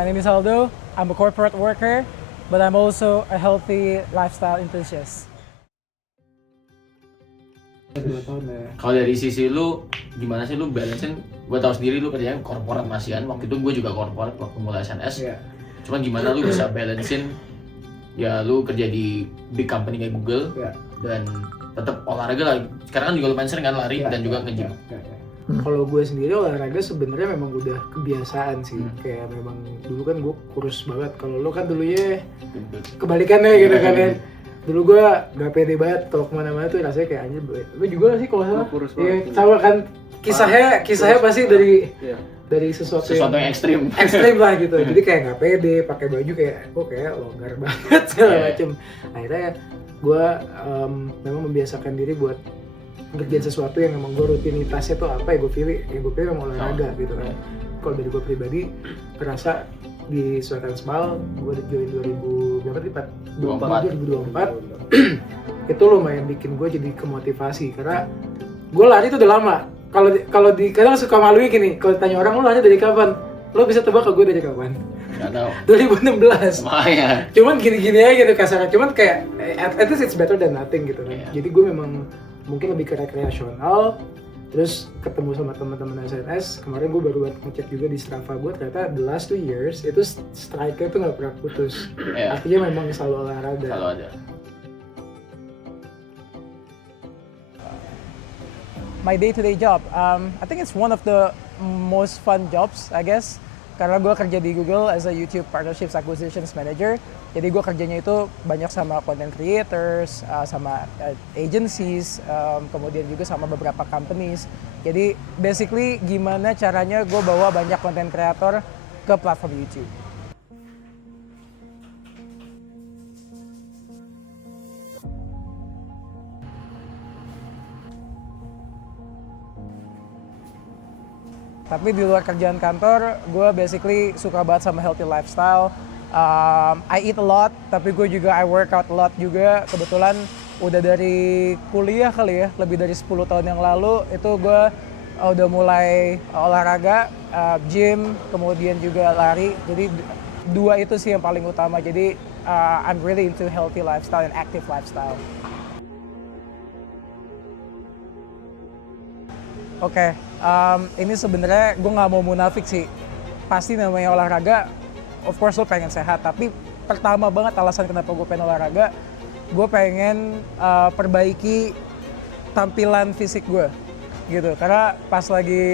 My name is Aldo. I'm a corporate worker, but I'm also a healthy lifestyle enthusiast. 2 tahun ya. Kalau dari sisi lu, gimana sih lu balancein? Gue tau sendiri lu kerjanya korporat masihan. Waktu itu gue juga korporat waktu mulai SNS. Iya. Cuman gimana lu bisa balancein? Ya lu kerja di big company kayak Google Iya. dan tetap olahraga lah. Sekarang kan juga lumayan sering kan lari dan juga nge-gym. Kalau gue sendiri olahraga sebenarnya memang udah kebiasaan sih. Kayak memang dulu kan gue kurus banget. Kalau lo kan dulunya kebalikannya gitu kan ya. Dulu gue gak pede banget kalau kemana-mana tuh rasanya kayak anjir. Lo juga sih kalau salah. Kurus Iya, banget. sama kan kisahnya pasti dari sesuatu Sesuatu yang ekstrim. ekstrim lah gitu. Jadi kayak nggak pede, pakai baju kayak kayak longgar banget segala macem. Akhirnya gue memang membiasakan diri buat ngerjain sesuatu yang emang gue rutinitasnya tuh apa ya gue pilih memang olahraga gitu kan. Kalau dari gue pribadi kerasa di Sweat and Smile gue udah join 2024 itu lumayan bikin gue jadi kemotivasi karena gue lari tuh udah lama. Kalau di kadang suka maluin gini, kalau ditanya orang lu lari dari kapan? Lo bisa tebak ke gue dari kapan? Gak tau. 2016. Makanya. Cuman gini-gini aja gitu kasarnya. Cuman kayak at least it's better than nothing gitu kan. Yeah. Jadi gue memang mungkin lebih ke rekreasional. Terus ketemu sama teman-teman SNS. Kemarin gue baru buat ngecek juga di Strava gue, ternyata the last 2 years itu strike-nya tuh nggak pernah putus. Yeah. Artinya memang selalu olahraga. Kalau ada. My day-to-day job, I think it's one of the most fun jobs, I guess. Karena gue kerja di Google as a YouTube Partnerships Acquisitions Manager. Jadi gue kerjanya itu banyak sama content creators, sama agencies, kemudian juga sama beberapa companies. Jadi basically gimana caranya gue bawa banyak content creator ke platform YouTube. Tapi di luar kerjaan kantor, gue basically suka banget sama healthy lifestyle. I eat a lot, tapi gue juga I work out a lot juga. Kebetulan udah dari kuliah kali ya, lebih dari 10 tahun yang lalu itu gue udah mulai olahraga, gym, kemudian juga lari. Jadi 2 itu sih yang paling utama. Jadi I'm really into healthy lifestyle and active lifestyle. Oke, ini sebenarnya gue nggak mau munafik sih. Pasti namanya olahraga, of course lo pengen sehat. Tapi pertama banget alasan kenapa gue pengen olahraga, gue pengen perbaiki tampilan fisik gue, gitu. Karena pas lagi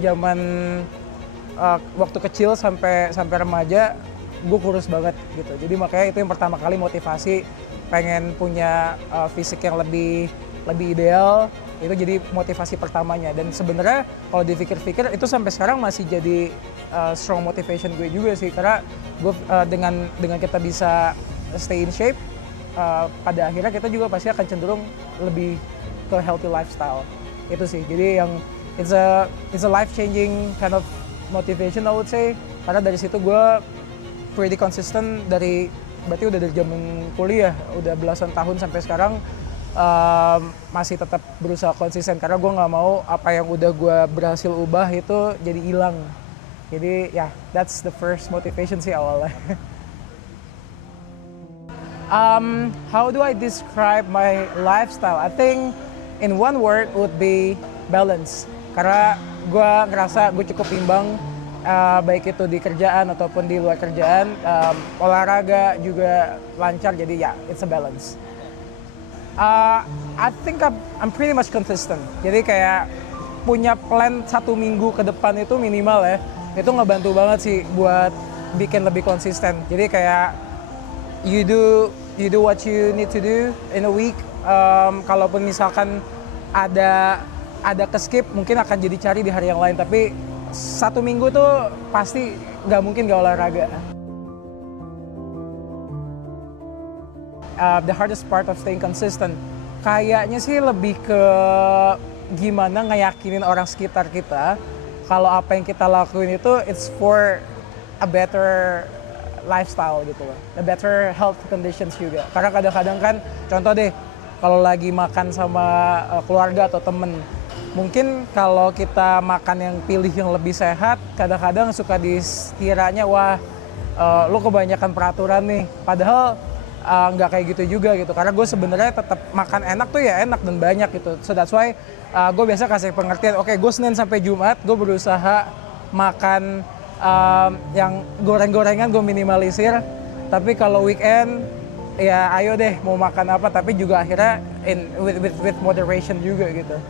zaman waktu kecil sampai remaja, gue kurus banget gitu. Jadi makanya itu yang pertama kali motivasi, pengen punya fisik yang lebih ideal. Itu jadi motivasi pertamanya, dan sebenarnya kalau dipikir-pikir itu sampai sekarang masih jadi strong motivation gue juga sih, karena gue dengan kita bisa stay in shape, pada akhirnya kita juga pasti akan cenderung lebih ke healthy lifestyle. Itu sih, jadi yang it's a life changing kind of motivation I would say, karena dari situ gue pretty consistent berarti udah dari zaman kuliah, udah belasan tahun sampai sekarang. Masih tetap berusaha konsisten karena gue nggak mau apa yang udah gue berhasil ubah itu jadi hilang. Jadi ya, that's the first motivation sih awalnya. How do I describe my lifestyle? I think in one word would be balance. Karena gue ngerasa gue cukup imbang, baik itu di kerjaan ataupun di luar kerjaan. Olahraga juga lancar, jadi ya, it's a balance. I think I'm pretty much consistent. Jadi kayak punya plan 1 minggu ke depan itu minimal ya. Itu ngebantu banget sih buat bikin lebih konsisten. Jadi kayak you do what you need to do in a week. Kalaupun misalkan ada ke-skip, mungkin akan jadi cari di hari yang lain. Tapi 1 minggu tuh pasti nggak mungkin nggak olahraga. The hardest part of staying consistent kayaknya sih lebih ke gimana ngeyakinin orang sekitar kita kalau apa yang kita lakuin itu it's for a better lifestyle gitu loh, a better health conditions juga. Karena kadang-kadang kan contoh deh, kalau lagi makan sama keluarga atau temen, mungkin kalau kita makan yang pilih yang lebih sehat, kadang-kadang suka dikiranya wah lo kebanyakan peraturan nih. Padahal nggak kayak gitu juga gitu. Karena gue sebenarnya tetap makan enak tuh ya enak dan banyak gitu. So that's why gue biasa kasih pengertian. Oke, gue Senin sampai Jumat gue berusaha makan yang goreng-gorengan gue minimalisir. Tapi kalau weekend ya ayo deh mau makan apa. Tapi juga akhirnya with moderation juga gitu.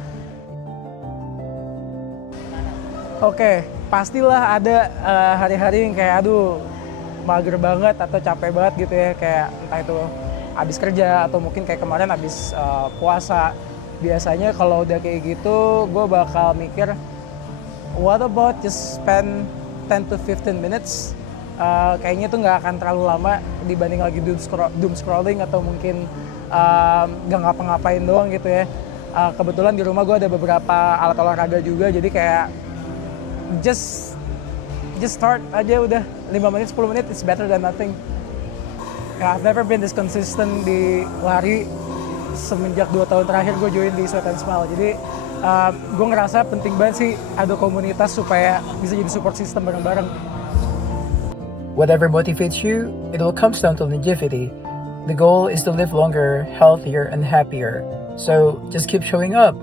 Oke, pastilah ada hari-hari yang kayak aduh mager banget atau capek banget gitu ya, kayak entah itu abis kerja atau mungkin kayak kemarin abis puasa. Biasanya kalau udah kayak gitu gue bakal mikir what about just spend 10 to 15 minutes, kayaknya tuh nggak akan terlalu lama dibanding lagi doom scrolling atau mungkin nggak ngapa-ngapain doang gitu ya. Kebetulan di rumah gue ada beberapa alat olahraga juga, jadi kayak just start aja udah 5 menit 10 menit it's better than nothing. I've never been this consistent di lari semenjak 2 tahun terakhir gue join di Sweat and Smile. Jadi gue ngerasa penting banget sih ada komunitas supaya bisa jadi support system bareng-bareng. Whatever motivates you, it all comes down to longevity. The goal is to live longer, healthier, and happier. So just keep showing up.